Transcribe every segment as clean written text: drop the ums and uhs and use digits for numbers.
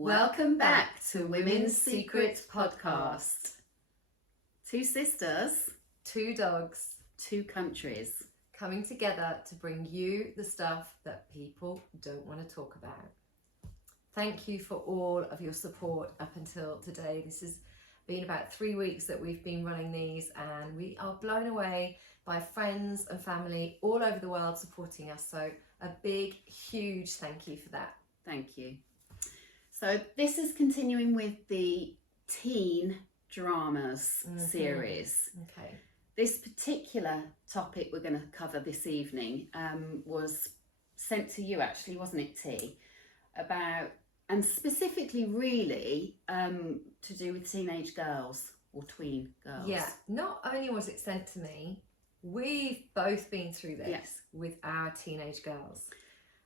Welcome back to Women's Secret Podcast. Two sisters, two dogs, two countries, coming together to bring you the stuff that people don't want to talk about. Thank you for all of your support up until today. This has been about 3 weeks that we've been running these, and we are blown away by friends and family all over the world supporting us. So a big, huge thank you for that. Thank you. So this is continuing with the teen dramas series. Okay. This particular topic we're going to cover this evening was sent to you, actually, wasn't it, T? About, and specifically really to do with teenage girls or tween girls. Yeah, not only was it sent to me, we've both been through this with our teenage girls.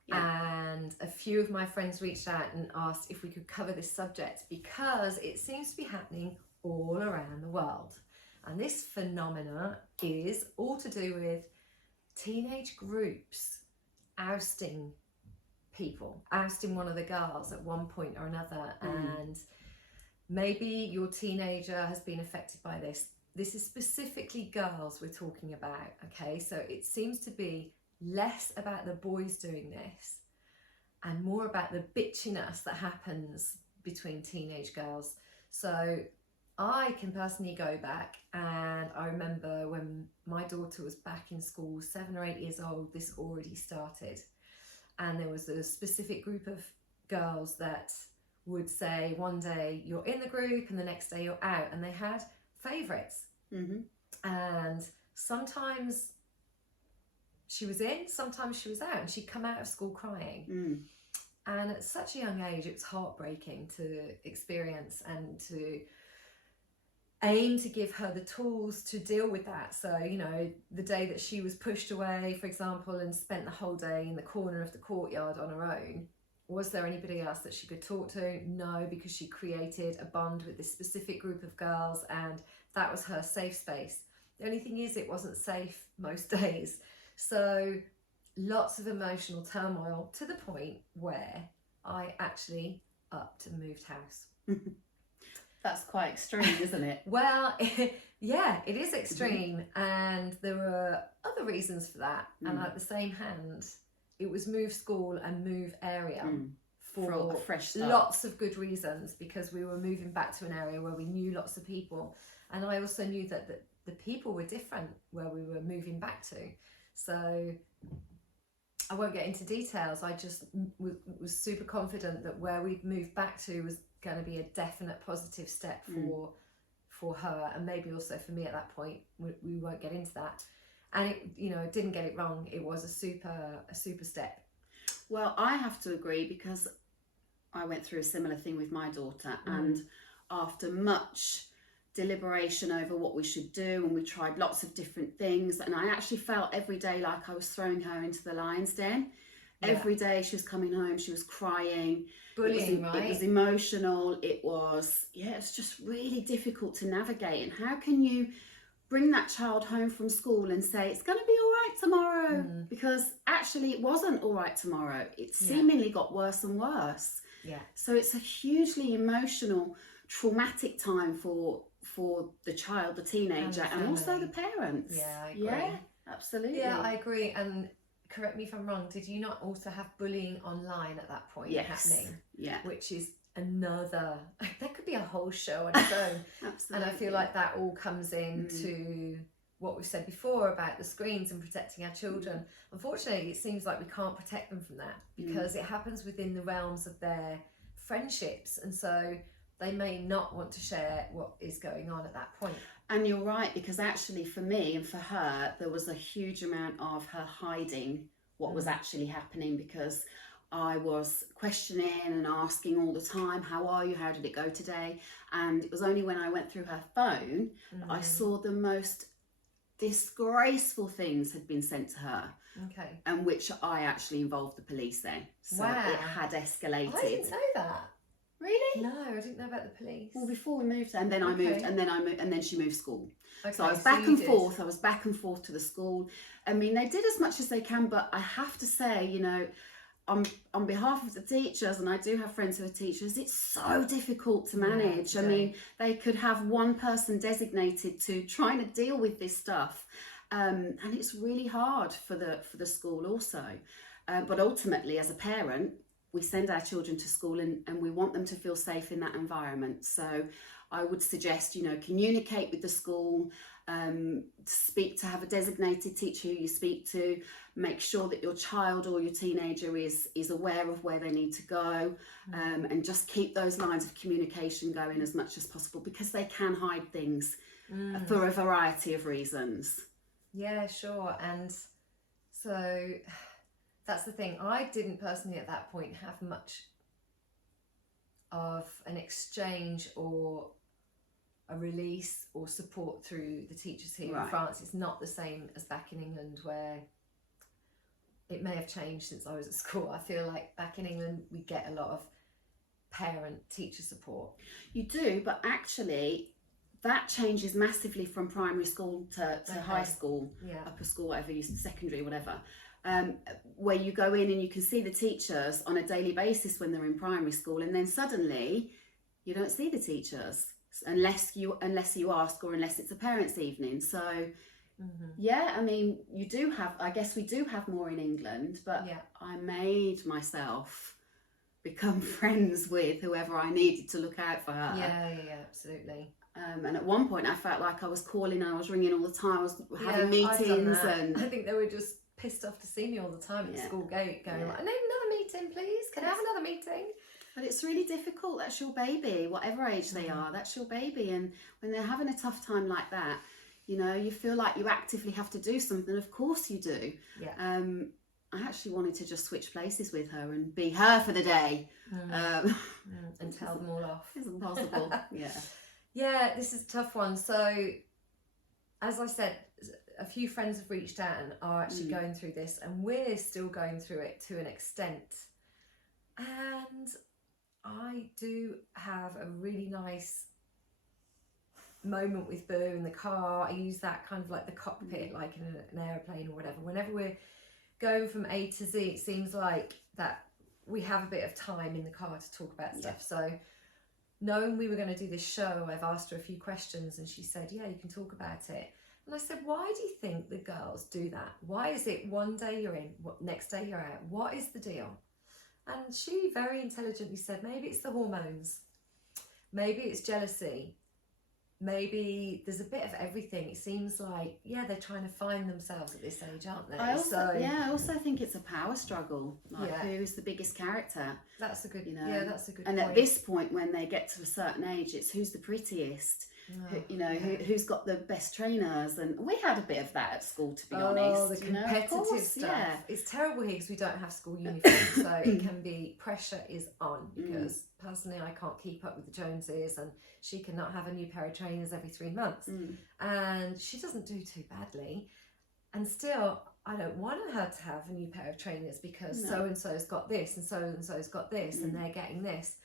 Yeah. And a few of my friends reached out and asked if we could cover this subject because it seems to be happening all around the world. And this phenomena is all to do with teenage groups ousting people, ousting one of the girls at one point or another. And maybe your teenager has been affected by this. This is specifically girls we're talking about, okay? So it seems to be less about the boys doing this and more about the bitchiness that happens between teenage girls. So I can personally go back, and I remember when my daughter was back in school, 7 or 8 years old, this already started. And there was a specific group of girls that would say one day you're in the group and the next day you're out, and they had favourites. And sometimes she was in, sometimes she was out, and she'd come out of school crying. And at such a young age, it was heartbreaking to experience and to aim to give her the tools to deal with that. So, you know, the day that she was pushed away, for example, and spent the whole day in the corner of the courtyard on her own, was there anybody else that she could talk to? No, because she created a bond with this specific group of girls, and that was her safe space. The only thing is, it wasn't safe most days. So lots of emotional turmoil, to the point where I actually upped and moved house. That's quite extreme, isn't it? Well, yeah, it is extreme. And there were other reasons for that. And at the same hand, it was move school and move area for a fresh start. Lots of good reasons, because we were moving back to an area where we knew lots of people. And I also knew that the people were different where we were moving back to. So I won't get into details. I just was super confident that where we'd moved back to was going to be a definite positive step for her, and maybe also for me at that point. We won't get into that. And it, you know, didn't get it wrong. It was a super step. Well, I have to agree, because I went through a similar thing with my daughter, and after much deliberation over what we should do, and we tried lots of different things, and I actually felt every day like I was throwing her into the lion's den. Every day she was coming home, she was crying. Bullying, right? It was emotional. It was, it's just really difficult to navigate. And how can you bring that child home from school and say it's going to be all right tomorrow? Because actually it wasn't all right tomorrow. It seemingly got worse and worse. So it's a hugely emotional, traumatic time for the child, the teenager, and also the parents. I agree. Absolutely. I agree. And correct me if I'm wrong, did you not also have bullying online at that point happening? Which is another, that could be a whole show on its own. Absolutely. And I feel like that all comes into what we've said before about the screens and protecting our children. Unfortunately, it seems like we can't protect them from that, because it happens within the realms of their friendships, and so they may not want to share what is going on at that point. And you're right, because actually for me and for her, there was a huge amount of her hiding what was actually happening, because I was questioning and asking all the time, how are you? How did it go today? And it was only when I went through her phone, I saw the most disgraceful things had been sent to her. And which I actually involved the police then. So it had escalated. I didn't know that. Really? No, I didn't know about the police. Well, before we moved, and then I moved, and then she moved school. So I was so back and forth. I was back and forth to the school. I mean, they did as much as they can, but I have to say, you know, on behalf of the teachers, and I do have friends who are teachers, it's so difficult to manage. Yeah, I mean, they could have one person designated to trying to deal with this stuff, and it's really hard for the school also. But ultimately, as a parent, we send our children to school, and we want them to feel safe in that environment. So I would suggest, communicate with the school, have a designated teacher who you speak to, make sure that your child or your teenager is aware of where they need to go, and just keep those lines of communication going as much as possible, because they can hide things for a variety of reasons. Yeah, sure. And so that's the thing. I didn't personally at that point have much of an exchange or a release or support through the teachers here in France. It's not the same as back in England, where it may have changed since I was at school. I feel like back in England we get a lot of parent-teacher support. You do, but actually that changes massively from primary school to high school, upper school, whatever, secondary, whatever. Where you go in and you can see the teachers on a daily basis when they're in primary school, and then suddenly you don't see the teachers unless you ask, or unless it's a parents' evening. So I mean, I guess we do have more in England, but I made myself become friends with whoever I needed to look out for her. Yeah, absolutely. And at one point I felt like I was ringing all the time. I was having meetings, and I think they were just pissed off to see me all the time at the school gate, going like, "I need another meeting, please. Can I have another meeting?" But it's really difficult. That's your baby, whatever age they are. That's your baby, and when they're having a tough time like that, you feel like you actively have to do something. Of course you do. I actually wanted to just switch places with her and be her for the day, and tell them all off. It's impossible. Yeah, this is a tough one. So, as I said, a few friends have reached out and are actually going through this, and we're still going through it to an extent. And I do have a really nice moment with Boo in the car. I use that kind of like the cockpit, like in an aeroplane or whatever. Whenever we're going from A to Z, it seems like that we have a bit of time in the car to talk about stuff. So knowing we were going to do this show, I've asked her a few questions, and she said, yeah, you can talk about it. And I said, why do you think the girls do that? Why is it one day you're in, next day you're out? What is the deal? And she very intelligently said, maybe it's the hormones. Maybe it's jealousy. Maybe there's a bit of everything. It seems like, they're trying to find themselves at this age, aren't they? I also think it's a power struggle. Like, who's the biggest character? That's a good, that's a good and point. At this point, when they get to a certain age, it's who's the prettiest. Who's got the best trainers, and we had a bit of that at school, to be honest. The competitive stuff. It's terrible here because we don't have school uniforms, so it can be, pressure is on, because personally I can't keep up with the Joneses, and she cannot have a new pair of trainers every 3 months, and she doesn't do too badly, and still I don't want her to have a new pair of trainers because so and so's got this and so's got this, and they're getting this.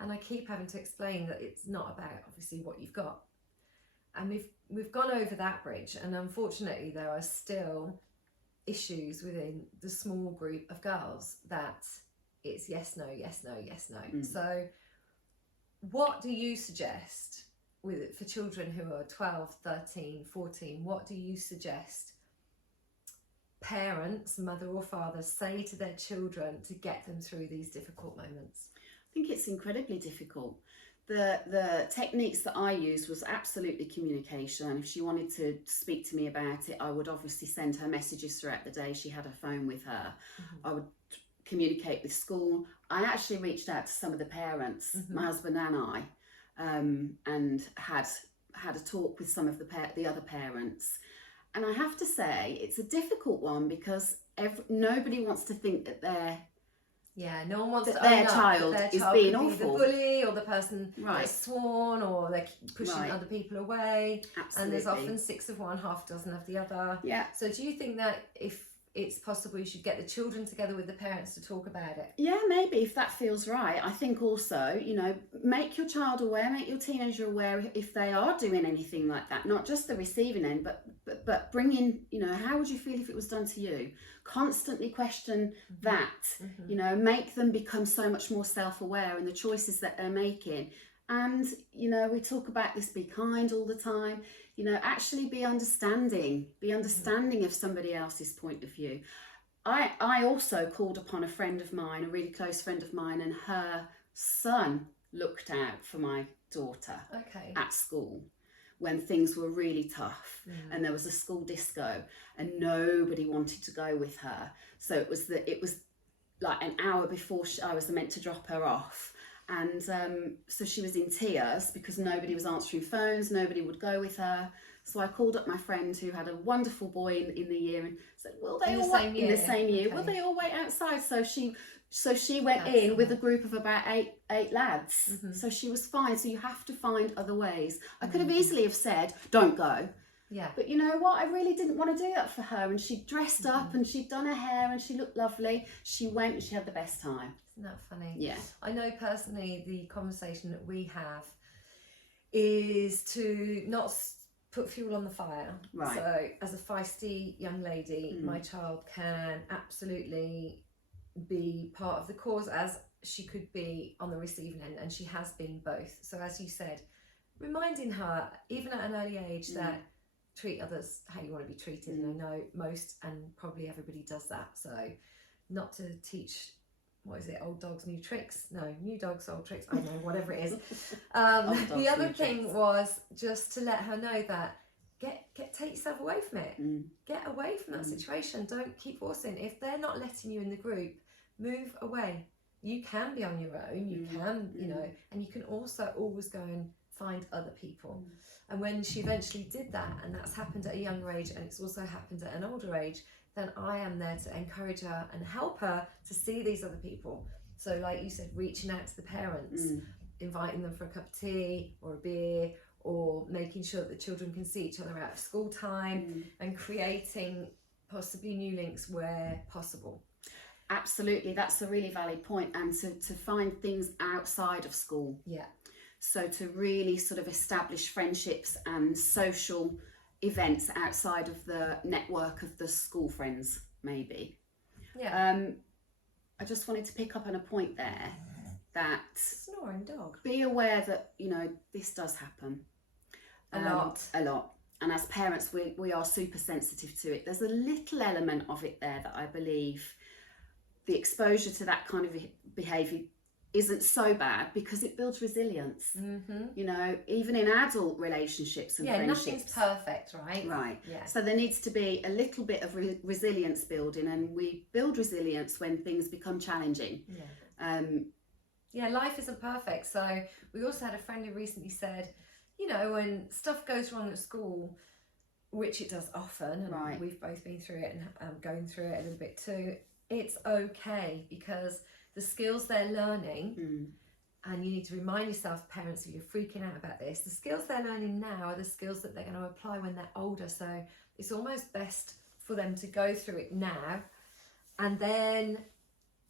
And I keep having to explain that it's not about obviously what you've got. And we've gone over that bridge, and unfortunately there are still issues within the small group of girls that it's yes, no, yes, no, yes, no. So what do you suggest for children who are 12, 13, 14? What do you suggest parents, mother or father, say to their children to get them through these difficult moments? I think it's incredibly difficult. The techniques that I used was absolutely communication. If she wanted to speak to me about it, I would obviously send her messages throughout the day. She had her phone with her. I would communicate with school. I actually reached out to some of the parents, my husband and I, and had a talk with some of the other parents. And I have to say, it's a difficult one, because nobody wants to think that no one wants that to their child is being awful. The bully, or the person that's sworn, or they're pushing other people away. Absolutely. And there's often 6 of one, half dozen of the other. Yeah. So do you think that if it's possible, you should get the children together with the parents to talk about it? Yeah, maybe, if that feels right. I think also, make your child aware, make your teenager aware if they are doing anything like that. Not just the receiving end, but but bring in, you know, how would you feel if it was done to you? Constantly question that, you know, make them become so much more self-aware in the choices that they're making. And, you know, we talk about this, be kind all the time, you know, actually be understanding of somebody else's point of view. I also called upon a friend of mine, a really close friend of mine, and her son looked out for my daughter at school when things were really tough, and there was a school disco and nobody wanted to go with her. So it was like an hour before I was meant to drop her off, and so she was in tears because nobody was answering phones, nobody would go with her. So I called up my friend who had a wonderful boy in the year and said, will they all wait in the same year? Will they all wait outside? So she went in with a group of about eight lads. So she was fine. So you have to find other ways. I could have easily have said, don't go. Yeah. But you know what? I really didn't want to do that for her. And she dressed up and she'd done her hair and she looked lovely. She went and she had the best time. Isn't that funny? Yeah. I know personally the conversation that we have is to not put fuel on the fire. Right. So as a feisty young lady, my child can absolutely be part of the cause as she could be on the receiving end, and she has been both. So as you said, reminding her even at an early age that treat others how you want to be treated. And I know most and probably everybody does that. So not to teach, what is it, old dogs new tricks? No, new dogs old tricks. I don't know, whatever it is. The other thing was just to let her know that take yourself away from it. Get away from that situation. Don't keep forcing. If they're not letting you in the group, move away. You can be on your own. You can, you know, and you can also always go and find other people. And when she eventually did that, and that's happened at a younger age, and it's also happened at an older age, then I am there to encourage her and help her to see these other people. So like you said, reaching out to the parents, inviting them for a cup of tea or a beer, or making sure that the children can see each other out of school time, and creating possibly new links where possible. Absolutely, that's a really valid point. And to find things outside of school. Yeah. So to really sort of establish friendships and social events outside of the network of the school friends, maybe. Yeah. I just wanted to pick up on a point there that snoring dog. Be aware that, you know, this does happen. A lot. And as parents, we are super sensitive to it. There's a little element of it there that I believe the exposure to that kind of behaviour isn't so bad because it builds resilience. You know, even in adult relationships and friendships. Nothing's perfect, right? Right. Yeah. So there needs to be a little bit of resilience building, and we build resilience when things become challenging. Yeah. Life isn't perfect. So we also had a friend who recently said, you know, when stuff goes wrong at school, which it does often, and we've both been through it and going through it a little bit too, it's okay, because the skills they're learning, and you need to remind yourself, parents, if you're freaking out about this, the skills they're learning now are the skills that they're going to apply when they're older. So it's almost best for them to go through it now, and then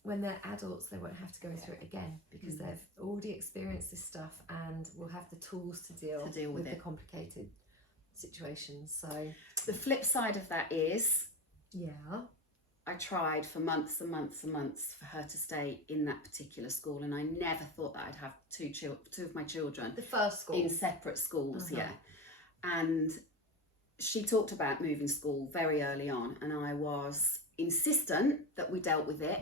when they're adults, they won't have to go through it again, because they've already experienced this stuff and will have the tools to deal with the complicated situations. So the flip side of that is, I tried for months and months and months for her to stay in that particular school, and I never thought that I'd have two of my children, the first school, in separate schools. And she talked about moving school very early on, and I was insistent that we dealt with it.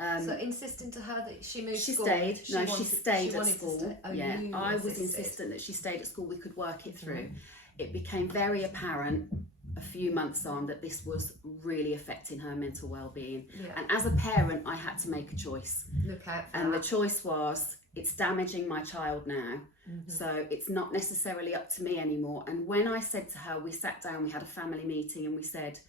So insisting to her that she moved she school. Stayed. She stayed at school. I was insisted. insistent that she stayed at school. We could work it through. It became very apparent a few months on that this was really affecting her mental well-being. And as a parent, I had to make a choice. Look out for and that. The choice was, it's damaging my child now, so it's not necessarily up to me anymore. And when I said to her, we sat down, we had a family meeting, and we said,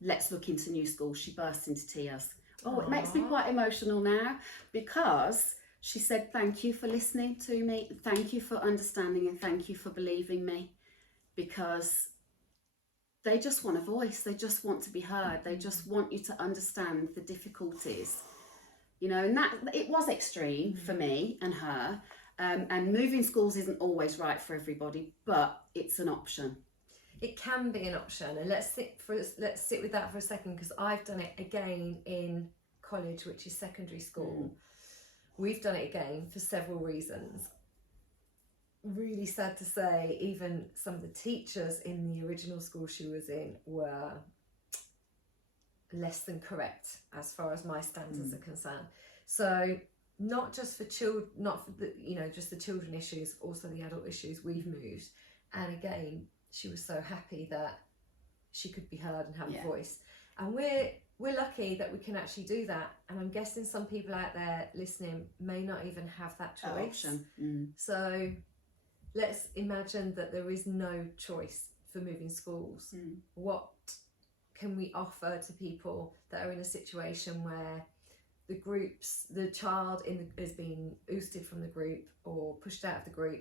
let's look into new schools, she burst into tears. It makes me quite emotional now, because she said, thank you for listening to me, thank you for understanding, and thank you for believing me, because they just want a voice, they just want to be heard, they just want you to understand the difficulties, you know. And that, it was extreme for me and her, and moving schools isn't always right for everybody, but it's an option. it can be an option, and let's sit with that for a second, because I've done it again in college, which is secondary school. We've done it again for several reasons. Really sad to say, even some of the teachers in the original school she was in were less than correct as far as my standards are concerned. So not just for children, not for the, just the children issues, also the adult issues. We've moved, and again, she was so happy that she could be heard and have a voice, and we're lucky that we can actually do that. And I'm guessing some people out there listening may not even have that choice. So let's imagine that there is no choice for moving schools. What can we offer to people that are in a situation where the child is being ousted from the group or pushed out of the group?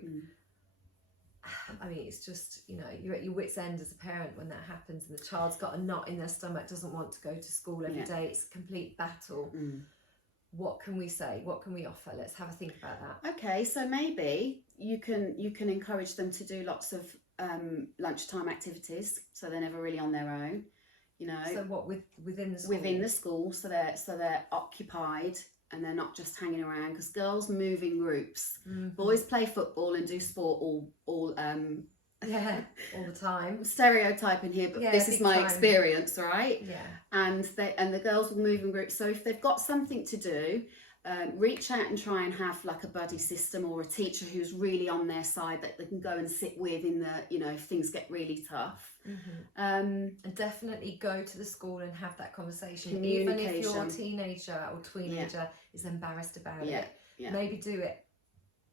I mean, it's just, you're at your wit's end as a parent when that happens, and the child's got a knot in their stomach, doesn't want to go to school every day. It's a complete battle. What can we say? What can we offer? Let's have a think about that. Okay, so maybe you can encourage them to do lots of lunchtime activities, so they're never really on their own. So what, within the school? Within the school, so they're occupied and they're not just hanging around, because girls move in groups. Boys play football and do sport all all the time. Stereotyping here, but this is my experience, right? And the girls will move in groups. So if they've got something to do, reach out and try and have like a buddy system or a teacher who's really on their side that they can go and sit with in the, if things get really tough. And definitely go to the school and have that conversation, even if your teenager or tweenager is embarrassed about it. Maybe do it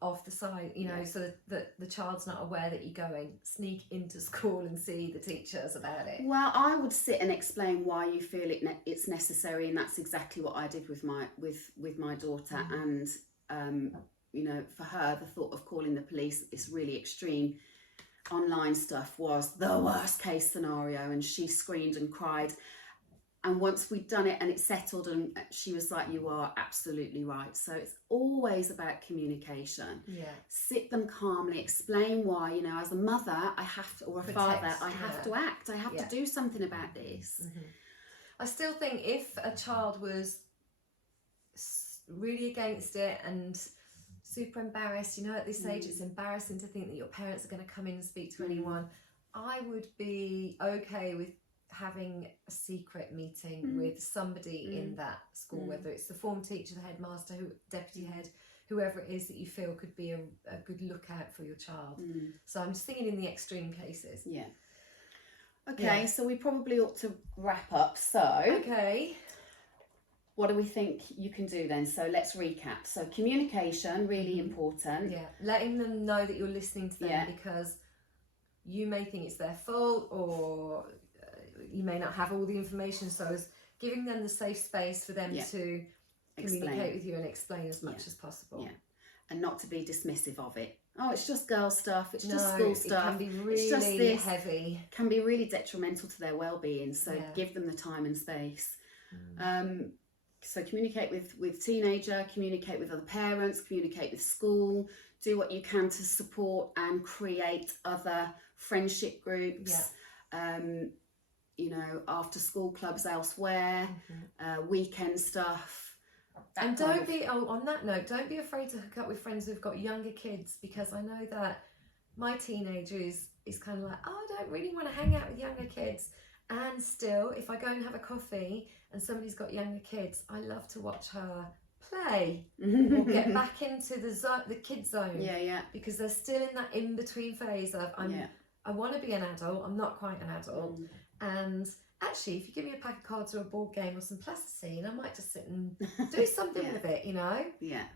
off the side, so that the child's not aware that you're going. Sneak into school and see the teachers about it. Well, I would sit and explain why you feel it's necessary, and that's exactly what I did with my daughter. And for her, the thought of calling the police, this really extreme online stuff, was the worst case scenario, and she screamed and cried. And once we'd done it and it settled, and she was like, you are absolutely right. So it's always about communication. Sit them calmly, explain why, as a mother, I have to, or a father, I have to act. I have to do something about this. I still think if a child was really against it and super embarrassed, at this age, it's embarrassing to think that your parents are going to come in and speak to anyone. I would be okay with having a secret meeting with somebody in that school, whether it's the form teacher, the headmaster, deputy head, whoever it is that you feel could be a good lookout for your child. So I'm just thinking in the extreme cases. Okay, so we probably ought to wrap up. So what do we think you can do then? So let's recap. So communication, really important. Letting them know that you're listening to them, because you may think it's their fault, or you may not have all the information. So it's giving them the safe space for them to communicate with you and explain as much as possible. And not to be dismissive of it. Oh, it's just girl stuff, it's just school stuff. It can be really heavy. Can be really detrimental to their well-being. So give them the time and space. So communicate with teenager, communicate with other parents, communicate with school, do what you can to support and create other friendship groups, after school clubs elsewhere, weekend stuff. And don't be, on that note, don't be afraid to hook up with friends who've got younger kids, because I know that my teenager is kind of like, I don't really want to hang out with younger kids. And still, if I go and have a coffee and somebody's got younger kids, I love to watch her play or get back into the kid zone. Because they're still in that in-between phase of I want to be an adult, I'm not quite an adult. And actually, if you give me a pack of cards or a board game or some plasticine, I might just sit and do something with it,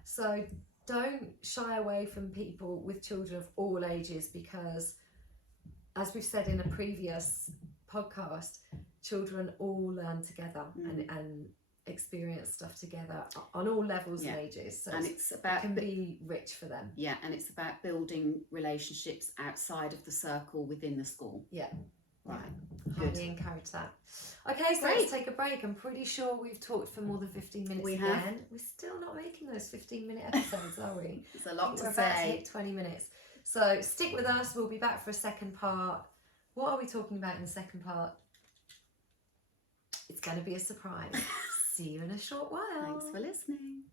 So don't shy away from people with children of all ages, because as we've said in a previous podcast, children all learn together and experience stuff together on all levels and ages. So it can be rich for them. And it's about building relationships outside of the circle within the school. Right. Highly encourage that. Okay, so let's take a break. I'm pretty sure we've talked for more than 15 minutes. We have. We're still not making those 15-minute episodes, are we? There's a lot to say. We're about to hit 20 minutes. So stick with us. We'll be back for a second part. What are we talking about in the second part? It's going to be a surprise. See you in a short while. Thanks for listening.